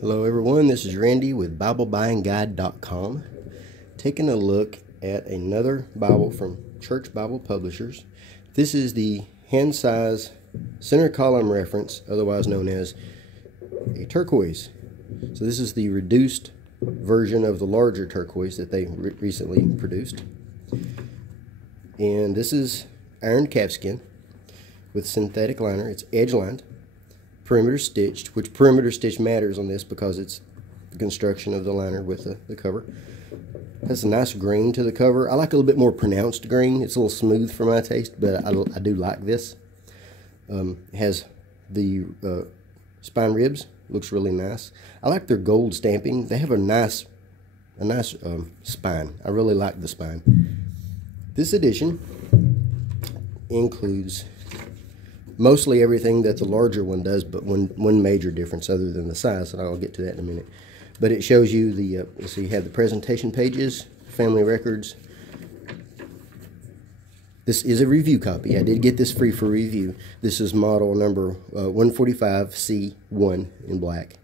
Hello everyone, this is Randy with BibleBuyingGuide.com, taking a look at another Bible from Church Bible Publishers. This is the Handsize center column reference, otherwise known as a turquoise. So this is the reduced version of the larger turquoise that they recently produced. And this is iron calfskin with synthetic liner. It's edge lined, perimeter stitched, which perimeter stitch matters on this because it's the construction of the liner with the cover. Has a nice green to the cover. I like a little bit more pronounced green. It's a little smooth for my taste, but I do like this. It has the spine ribs. Looks really nice. I like their gold stamping. They have a nice spine. I really like the spine. This edition includes mostly everything that the larger one does, but one major difference other than the size, and I'll get to that in a minute. But it shows you the, so you have the presentation pages, family records. This is a review copy. I did get this free for review. This is model number 145C1 in black,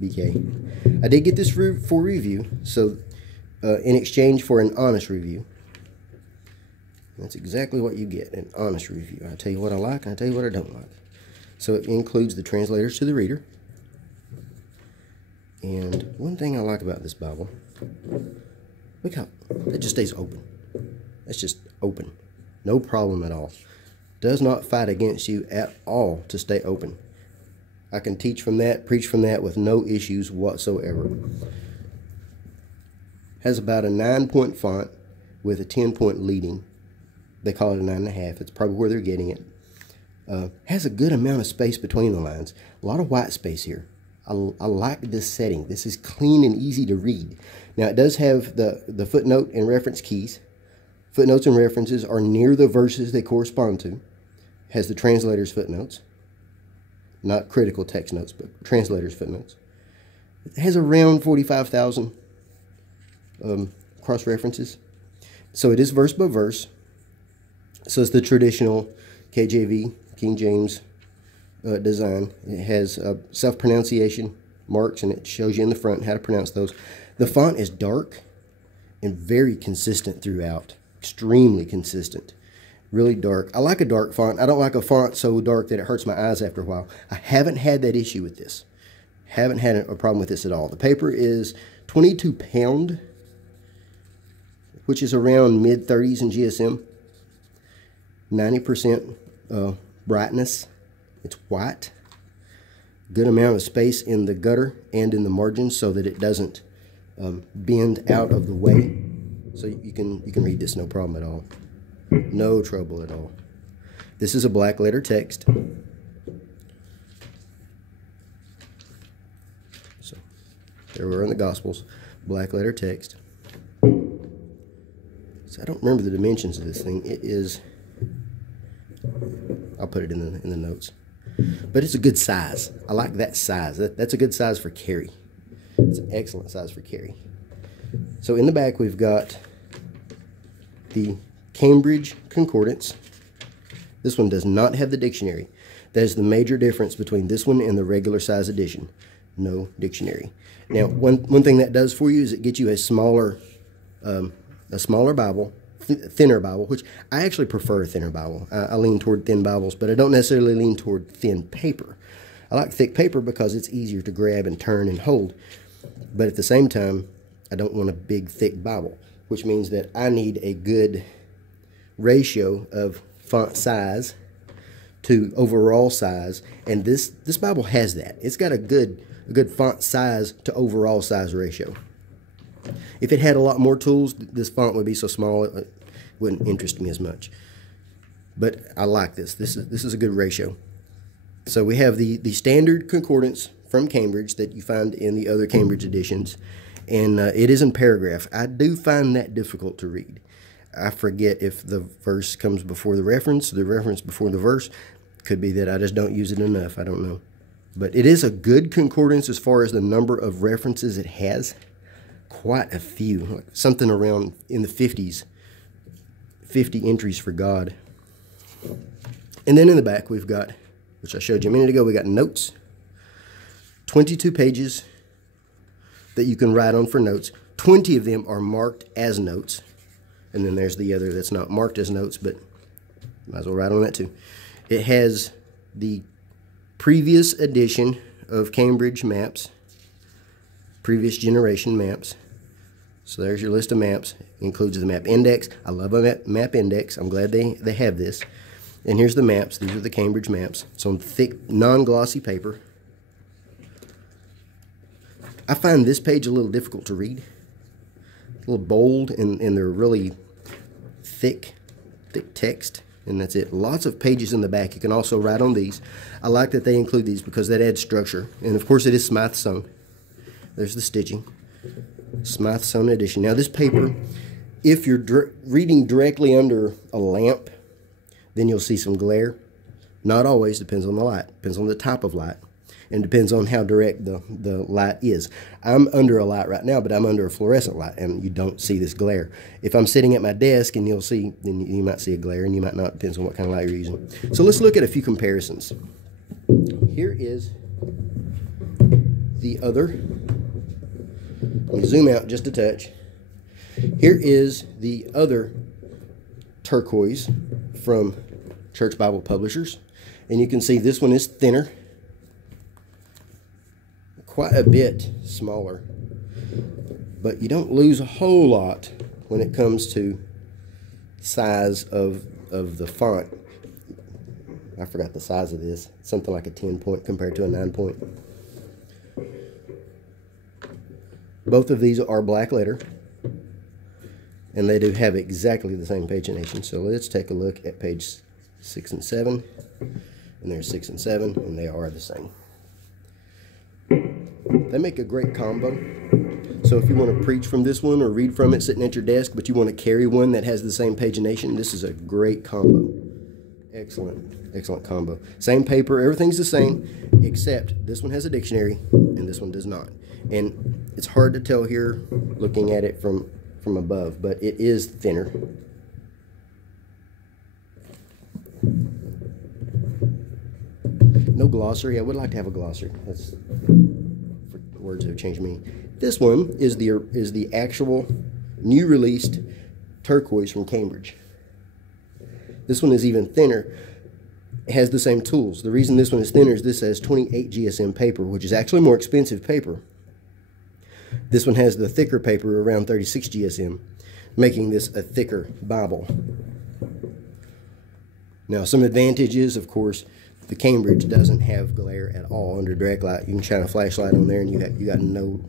BK. I did get this for review, so in exchange for an honest review. That's exactly what you get, an honest review. I tell you what I like, and I tell you what I don't like. So it includes the translators to the reader. And one thing I like about this Bible, look how it just stays open. It's just open. No problem at all. Does not fight against you at all to stay open. I can teach from that, preach from that with no issues whatsoever. Has about a 9-point font with a 10-point leading. They call it a 9.5. It's probably where they're getting it. Has a good amount of space between the lines. A lot of white space here. I like this setting. This is clean and easy to read. Now, it does have the footnote and reference keys. Footnotes and references are near the verses they correspond to. Has the translator's footnotes. Not critical text notes, but translator's footnotes. It has around 45,000 cross-references. So it is verse by verse. So it's the traditional KJV, King James design. It has self-pronunciation marks, and it shows you in the front how to pronounce those. The font is dark and very consistent throughout. Extremely consistent. Really dark. I like a dark font. I don't like a font so dark that it hurts my eyes after a while. I haven't had that issue with this. Haven't had a problem with this at all. The paper is 22 pound, which is around mid-30s in GSM. 90% brightness. It's white. Good amount of space in the gutter and in the margins so that it doesn't bend out of the way. So you can read this no problem at all. No trouble at all. This is a black letter text. So there we are in the Gospels. Black letter text. So I don't remember the dimensions of this thing. It is, I'll put it in the notes. But it's a good size. I like that size. That's a good size for carry. It's an excellent size for carry. So in the back we've got the Cambridge Concordance. This one does not have the dictionary. That is the major difference between this one and the regular size edition. No dictionary. Now one thing that does for you is it gets you a smaller Bible, thinner Bible, which I actually prefer a thinner Bible. I lean toward thin Bibles, but I don't necessarily lean toward thin paper. I like thick paper because it's easier to grab and turn and hold. But at the same time, I don't want a big, thick Bible, which means that I need a good ratio of font size to overall size, and this Bible has that. It's got a good font size to overall size ratio. If it had a lot more tools, this font would be so small it wouldn't interest me as much. But I like this. This is a good ratio. So we have the standard concordance from Cambridge that you find in the other Cambridge editions, and it is in paragraph. I do find that difficult to read. I forget if the verse comes before the reference before the verse. Could be that I just don't use it enough. I don't know. But it is a good concordance as far as the number of references it has. Quite a few, like something around in the 50s, 50 entries for God. And then in the back we've got, which I showed you a minute ago, we got notes. 22 pages that you can write on for notes. 20 of them are marked as notes. And then there's the other that's not marked as notes, but might as well write on that too. It has the previous edition of Cambridge maps, previous generation maps. So there's your list of maps. It includes the map index. I love a map index. I'm glad they have this. And here's the maps. These are the Cambridge maps. It's on thick, non-glossy paper. I find this page a little difficult to read. A little bold, and they're really thick text, and that's it. Lots of pages in the back. You can also write on these. I like that they include these because that adds structure. And of course it is Smythe sewn. There's the stitching. Smythe sewn edition. Now this paper, if you're reading directly under a lamp, then you'll see some glare. Not always, depends on the light. Depends on the type of light. And depends on how direct the light is. I'm under a light right now, but I'm under a fluorescent light, and you don't see this glare. If I'm sitting at my desk, and then you might see a glare, and you might not, depends on what kind of light you're using. So let's look at a few comparisons. Here is the other. Let me zoom out just a touch. Here is the other turquoise from Church Bible Publishers, and you can see this one is thinner. Quite a bit smaller, but you don't lose a whole lot when it comes to size of the font. I forgot the size of this. Something like a 10-point compared to a 9-point. Both of these are black letter, and they do have exactly the same pagination. So let's take a look at page 6 and 7, and there's 6 and 7, and they are the same. They make a great combo. So if you want to preach from this one or read from it sitting at your desk, but you want to carry one that has the same pagination, this is a great combo. Excellent combo. Same paper, everything's the same, except this one has a dictionary and this one does not. And it's hard to tell here looking at it from above, but it is thinner. No glossary. I would like to have a glossary. That's for words that have changed meaning. This one is the actual new released turquoise from Cambridge. This one is even thinner. It has the same tools. The reason this one is thinner is this has 28 GSM paper, which is actually more expensive paper. This one has the thicker paper, around 36 GSM, making this a thicker Bible. Now, some advantages, of course, the Cambridge doesn't have glare at all under direct light. You can shine a flashlight on there and you got no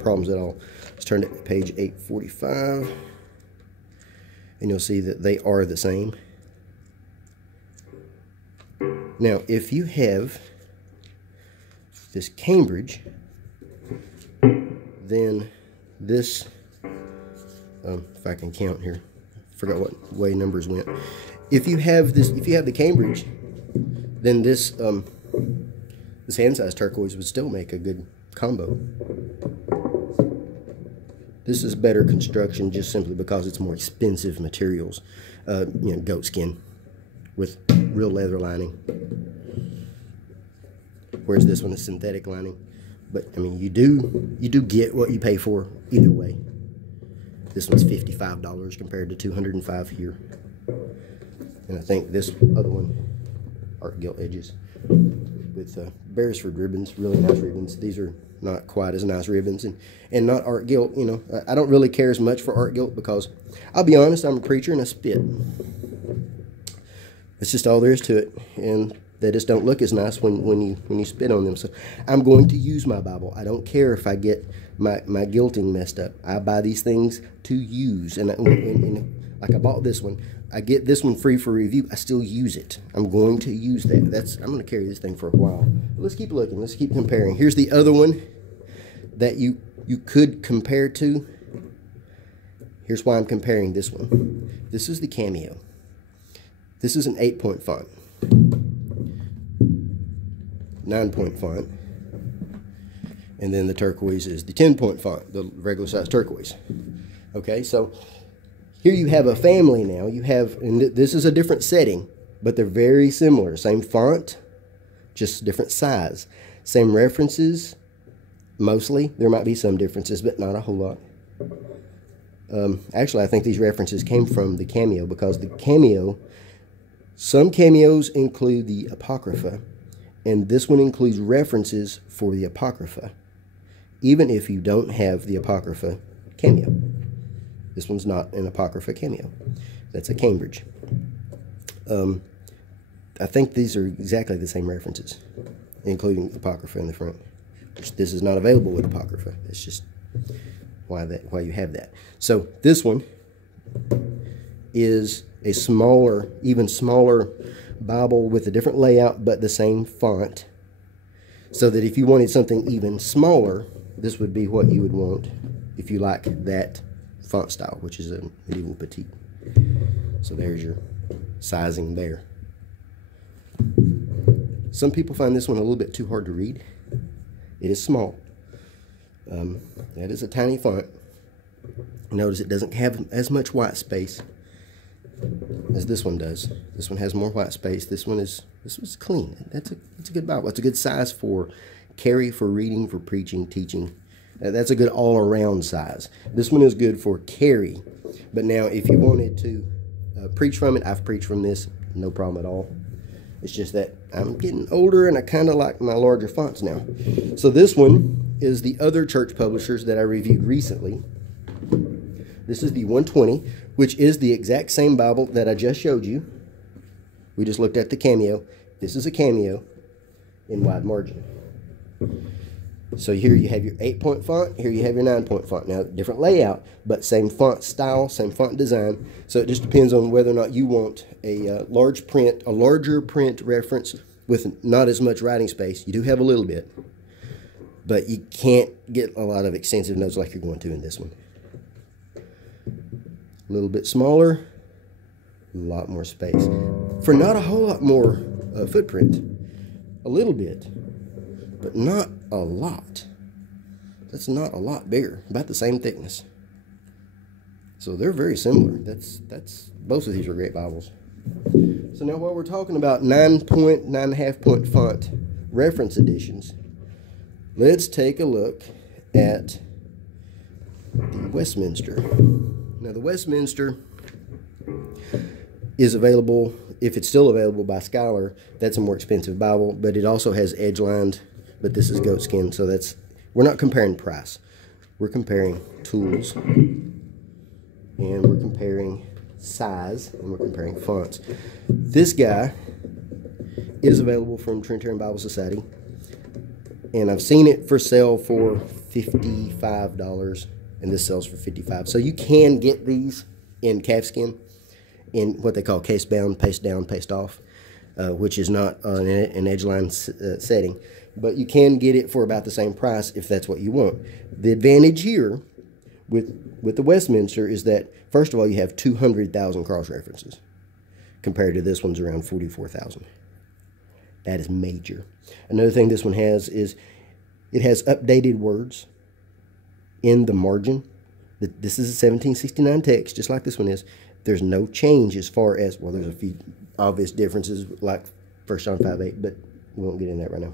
problems at all. Let's turn to page 845, and you'll see that they are the same. Now, if you have this Cambridge, then this, if I can count here, forgot what way numbers went. If you have this, if you have the Cambridge, then this this Handsize turquoise would still make a good combo. This is better construction just simply because it's more expensive materials, goat skin with real leather lining, whereas this one is synthetic lining. But I mean, you do get what you pay for either way. This one's $55 compared to $205 here, and I think this other one, art gilt edges with Beresford ribbons, really nice ribbons. These are not quite as nice ribbons, and not art gilt. You know, I don't really care as much for art gilt because, I'll be honest, I'm a preacher and I spit. It's just all there is to it, and they just don't look as nice when you spit on them. So I'm going to use my Bible. I don't care if I get my gilting messed up. I buy these things to use, and like I bought this one. I get this one free for review. I still use it. I'm going to use that. I'm going to carry this thing for a while. But let's keep looking. Let's keep comparing. Here's the other one that you could compare to. Here's why I'm comparing this one. This is the Cameo. This is an 8-point font. 9-point font. And then the turquoise is the 10-point font, the regular size turquoise. Okay, so here you have a family now. You have, and this is a different setting, but they're very similar. Same font, just different size. Same references, mostly. There might be some differences, but not a whole lot. Actually, I think these references came from the Cameo, because the Cameo, some Cameos include the Apocrypha, and this one includes references for the Apocrypha, even if you don't have the Apocrypha Cameo. This one's not an Apocrypha Cameo. That's a Cambridge. I think these are exactly the same references, including Apocrypha in the front. This is not available with Apocrypha. It's just why you have that. So this one is a smaller, even smaller Bible with a different layout but the same font, so that if you wanted something even smaller, this would be what you would want if you like that font style, which is a medieval petite. So there's your sizing there. Some people find this one a little bit too hard to read. It is small. That is a tiny font. Notice it doesn't have as much white space as this one does. This one has more white space. This one's clean. It's a good Bible. It's a good size for carry, for reading, for preaching, teaching. That's a good all-around size. This one is good for carry. But now, if you wanted to preach from it, I've preached from this, no problem at all. It's just that I'm getting older and I kind of like my larger fonts now. So this one is the other church publishers that I reviewed recently. This is the 120, which is the exact same Bible that I just showed you. We just looked at the Cameo. This is a Cameo in wide margin. So here you have your 8-point font. Here you have your 9-point font. Now, different layout, but same font style, same font design. So it just depends on whether or not you want a larger print reference with not as much writing space. You do have a little bit, but you can't get a lot of extensive notes like you're going to in this one. A little bit smaller, a lot more space. For not a whole lot more footprint. A little bit, but not a lot. That's not a lot bigger, about the same thickness. So they're very similar. That's both of these are great Bibles. So now while we're talking about 9-point, 9.5-point font reference editions, let's take a look at the Westminster. Now the Westminster is available, if it's still available, by Scholar. That's a more expensive Bible, but it also has edge-lined, but this is goatskin, so we're not comparing price. We're comparing tools, and we're comparing size, and we're comparing fonts. This guy is available from Trinitarian Bible Society, and I've seen it for sale for $55, and this sells for $55. So you can get these in calfskin, in what they call case bound, paste down, paste off, which is not an edge line setting. But you can get it for about the same price if that's what you want. The advantage here with the Westminster is that, first of all, you have 200,000 cross references compared to this one's around 44,000. That is major. Another thing this one has is it has updated words in the margin. This is a 1769 text, just like this one is. There's no change as far as, well, there's a few obvious differences like 1 John 5:8, but we won't get in that right now.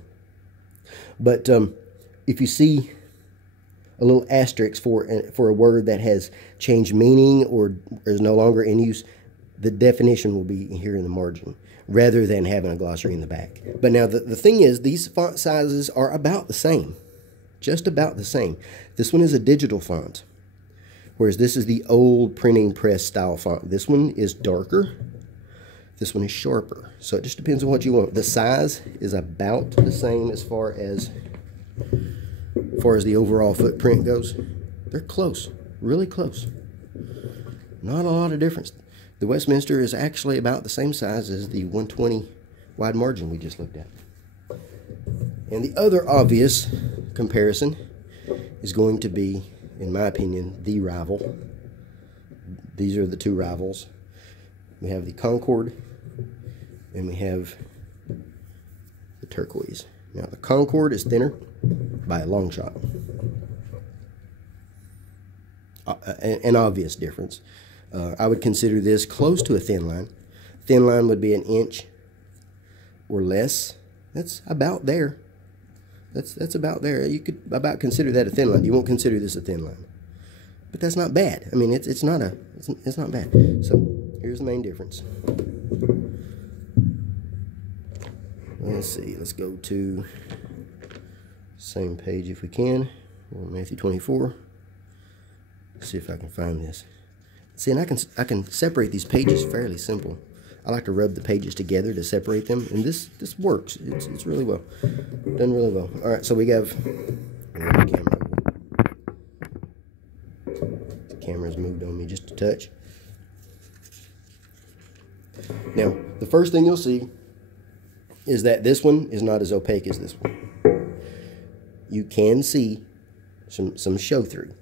But if you see a little asterisk for a word that has changed meaning or is no longer in use, the definition will be here in the margin rather than having a glossary in the back. But now the thing is, these font sizes are about the same, just about the same. This one is a digital font, whereas this is the old printing press style font. This one is darker. This one is sharper. So it just depends on what you want. The size is about the same as far as the overall footprint goes. They're close, really close. Not a lot of difference. The Westminster is actually about the same size as the 120 wide margin we just looked at. And the other obvious comparison is going to be, in my opinion, the rival. These are the two rivals. We have the Concord and we have the Turquoise. Now the Concord is thinner by a long shot. An obvious difference. I would consider this close to a thin line. Thin line would be an inch or less. That's about there. That's about there. You could about consider that a thin line. You won't consider this a thin line, but that's not bad. I mean, it's not bad. So here's the main difference. Let's see. Let's go to same page if we can. Matthew 24. Let's see if I can find this. See, and I can separate these pages fairly simple. I like to rub the pages together to separate them, and this works. It's really well done, really well. All right, so we have the camera's moved on me just a touch. Now, the first thing you'll see is that this one is not as opaque as this one. You can see some show through.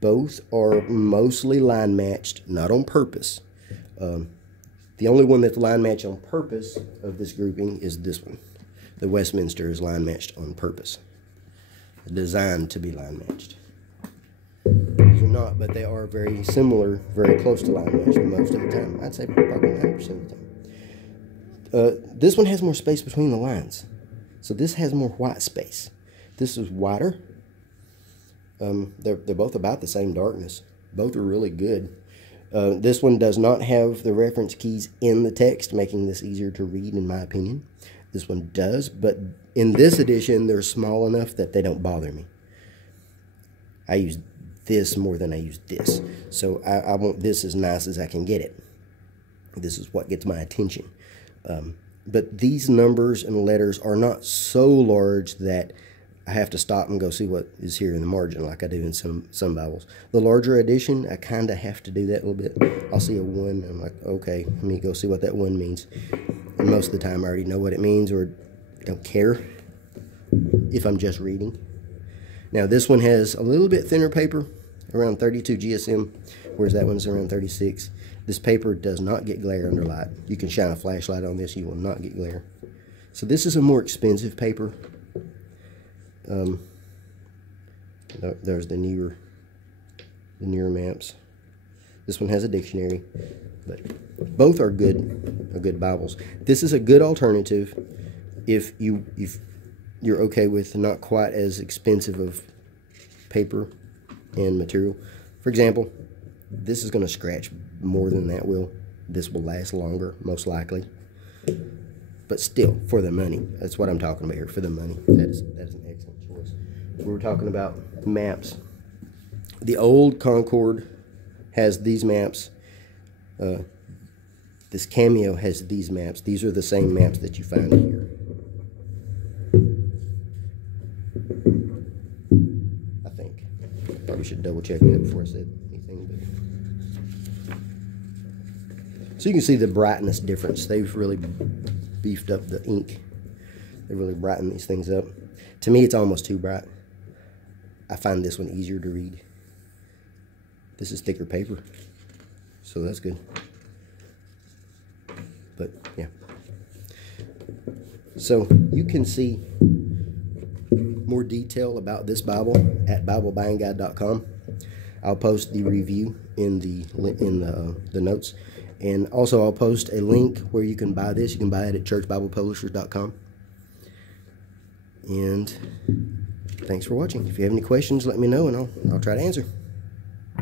Both are mostly line matched, not on purpose. The only one that's line matched on purpose of this grouping is this one. The Westminster is line matched on purpose. Designed to be line matched. These are not, but they are very similar, very close to line matched most of the time. I'd say probably 90% of the time. This one has more space between the lines. So this has more white space. This is wider. They're both about the same darkness. Both are really good. This one does not have the reference keys in the text, making this easier to read, in my opinion. This one does, but in this edition, they're small enough that they don't bother me. I use this more than I use this, so I want this as nice as I can get it. This is what gets my attention. But these numbers and letters are not so large that I have to stop and go see what is here in the margin like I do in some Bibles. The larger edition, I kind of have to do that a little bit. I'll see a 1, and I'm like, okay, let me go see what that 1 means. And most of the time I already know what it means or don't care if I'm just reading. Now this one has a little bit thinner paper, around 32 GSM, whereas that one's around 36. This paper does not get glare under light. You can shine a flashlight on this, you will not get glare. So this is a more expensive paper. There's the newer maps. This one has a dictionary, but both are good Bibles. This is a good alternative if you're okay with not quite as expensive of paper and material. For example, this is going to scratch more than that will. This will last longer, most likely. But still, for the money. That's what I'm talking about here, for the money. That is an excellent choice. We were talking about maps. The old Concord has these maps. This Cameo has these maps. These are the same maps that you find here. I think. Probably should double check that before I said anything. But so you can see the brightness difference. They've really beefed up the ink. They really brighten these things up. To me, it's almost too bright. I find this one easier to read. This is thicker paper, so that's good. But yeah, so you can see more detail about this Bible at BibleBuyingGuide.com. I'll post the review in the notes. And also, I'll post a link where you can buy this. You can buy it at churchbiblepublishers.com. And thanks for watching. If you have any questions, let me know, and I'll try to answer.